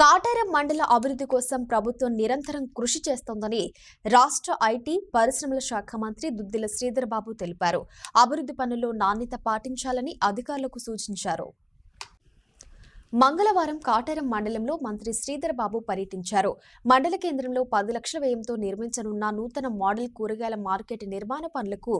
కాటారం మండల అభివృద్ధి కోసం ప్రభుత్వం నిరంతరం కృషి చేస్తోందని రాష్ట్ర ఐటీ పరిశ్రమల శాఖ మంత్రి దుద్దిల శ్రీధర్ బాబు తెలిపారు. అభివృద్ధి పనుల్లో నాణ్యత పాటించాలని అధికారులకు సూచించారు. మంగళవారం కాటారం మండలంలో మంత్రి శ్రీధర్ బాబు పర్యటించారు. మండల కేంద్రంలో 10 లక్షల వ్యయంతో నిర్మించనున్న నూతన మోడల్ కూరగాయల మార్కెట్ నిర్మాణ పనులకు,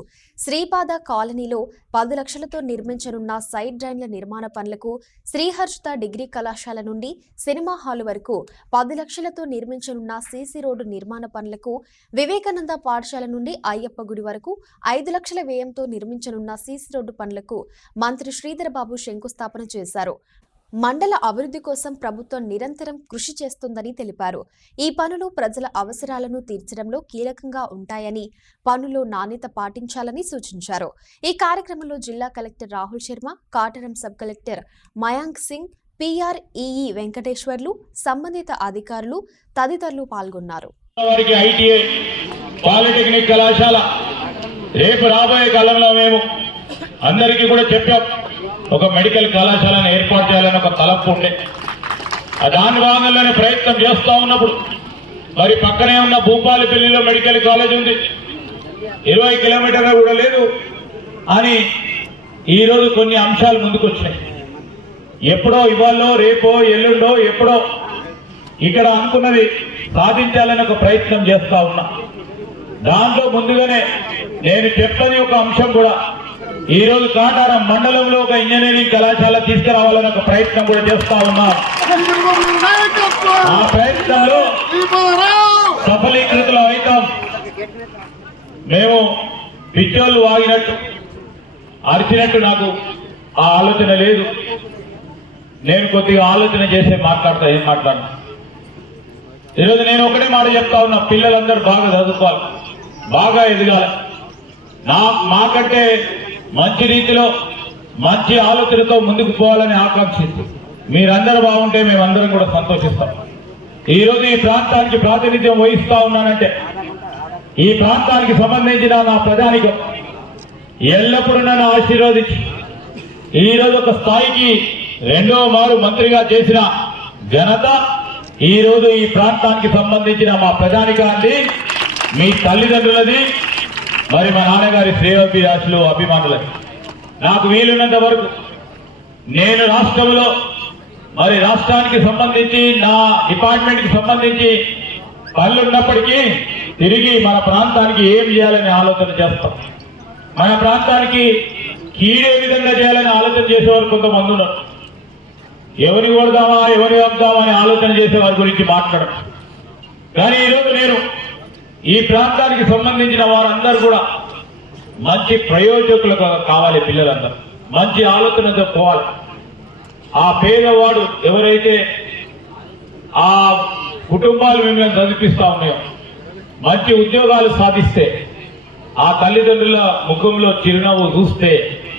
శ్రీపాద కాలనీలో 10 లక్షలతో నిర్మించనున్న సైడ్ డ్రైన్ల నిర్మాణ పనులకు, శ్రీహర్షిత డిగ్రీ కళాశాల నుండి సినిమా హాల్ వరకు 10 లక్షలతో నిర్మించనున్న సీసీ రోడ్డు నిర్మాణ పనులకు, వివేకానంద పాఠశాల నుండి అయ్యప్ప గుడి వరకు 5 లక్షల వ్యయంతో నిర్మించనున్న సీసీ రోడ్డు పనులకు మంత్రి శ్రీధర్ బాబు శంకుస్థాపన చేశారు. మండల అభివృద్ధి కోసం ప్రభుత్వం నిరంతరం కృషి చేస్తుందని తెలిపారు. ఈ పనులు ప్రజల అవసరాలను తీర్చడంలో కీలకంగా ఉంటాయని, పనుల్లో నాణ్యత పాటించాలని సూచించారు. ఈ కార్యక్రమంలో జిల్లా collector Rahul Sharma, Kataram sub collector Mayank Singh, PREE Venkateswarlu, సంబంధిత అధికారులు తదితరులు పాల్గొన్నారు. పాలిటెక్నిక్ కళాశాల రేపు రాబోయే కాలంలో మేము అందరికీ కూడా చెప్పాం, ఒక మెడికల్ కళాశాలను ఏర్పాటు చేయాలని ఒక తలపు ఉండే. దాని భాగంలోనే ప్రయత్నం చేస్తూ ఉన్నప్పుడు మరి పక్కనే ఉన్న భూపాలపల్లిలో మెడికల్ కాలేజ్ ఉంది, 20 కిలోమీటర్లు కూడా లేదు అని ఈరోజు కొన్ని అంశాలు ముందుకు వచ్చినాయి. ఎప్పుడో ఇవాళో రేపో ఎల్లుండో ఎప్పుడో ఇక్కడ అనుకున్నది సాధించాలని ఒక ప్రయత్నం చేస్తా ఉన్నా. దాంట్లో ముందుగానే నేను చెప్పని ఒక అంశం కూడా, ఈ రోజు కాటారం మండలంలో ఒక ఇంజనీరింగ్ కళాశాల తీసుకురావాలని ఒక ప్రయత్నం కూడా చేస్తా ఉన్నా. ఆ ప్రయత్నంలో సఫలీకృతులు అవుతాం. మేము పిచ్చోళ్ళు వాగినట్టు అరిచినట్టు నాకు ఆ ఆలోచన లేదు. నేను కొద్దిగా ఆలోచన చేసే మాట్లాడతా, ఏం మాట్లాడను. ఈరోజు నేను ఒకటే మాట చెప్తా ఉన్నా, పిల్లలందరూ బాగా చదువుకోవాలి, బాగా ఎదగాలి. మాకంటే మంచి రీతిలో మంచి ఆలోచనతో ముందుకు పోవాలని ఆకాంక్షిస్తూ మీరందరూ బాగుంటే మేమందరం కూడా సంతోషిస్తాం. ఈరోజు ఈ ప్రాంతానికి ప్రాతినిధ్యం వహిస్తా ఉన్నానంటే ఈ ప్రాంతానికి సంబంధించిన నా ప్రజానికం ఎల్లప్పుడూ నన్ను ఆశీర్వదించి ఈరోజు ఒక స్థాయికి 2వ మారు మంత్రిగా చేసిన ఘనత ఈరోజు ఈ ప్రాంతానికి సంబంధించిన మా ప్రజానికాన్ని, మీ తల్లిదండ్రులది, మరి మా నాన్నగారి శ్రేయోభిలాషులు, అభిమానులది. నాకు వీలున్నంత వరకు నేను రాష్ట్రంలో మరి రాష్ట్రానికి సంబంధించి నా డిపార్ట్మెంట్కి సంబంధించి పనులు ఉన్నప్పటికీ తిరిగి మన ప్రాంతానికి ఏం చేయాలని ఆలోచన చేస్తాం. మన ప్రాంతానికి కీడే విధంగా చేయాలని ఆలోచన చేసేవారు కొంతమంది ఉన్నారు. ఎవరిని కొడదామా ఎవరిని వద్దామా అని ఆలోచన చేసే వారి గురించి మాట్లాడడం. కానీ ఈరోజు నేను ఈ ప్రాంతానికి సంబంధించిన వారందరూ కూడా మంచి ప్రయోజకులు కావాలి. పిల్లలందరూ మంచి ఆలోచనతో పోవాలి. ఆ పేదవాడు ఎవరైతే ఆ కుటుంబాలు మిమ్మల్ని చదివిస్తా ఉన్నాయో, మంచి ఉద్యోగాలు సాధిస్తే ఆ తల్లిదండ్రుల ముఖంలో చిరునవ్వు చూస్తే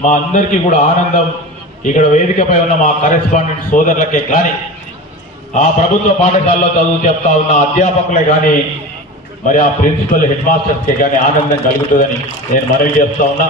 మా అందరికీ కూడా ఆనందం. ఇక్కడ వేదికపై ఉన్న మా కరెస్పాండెంట్ సోదరులకే కానీ, ఆ ప్రభుత్వ పాఠశాలలో చదువు చెప్తా ఉన్న అధ్యాపకులే కానీ, మరి ఆ ప్రిన్సిపల్ హెడ్ మాస్టర్స్కే కానీ ఆనందం కలుగుతుందని నేను మనవి చేస్తా ఉన్నా.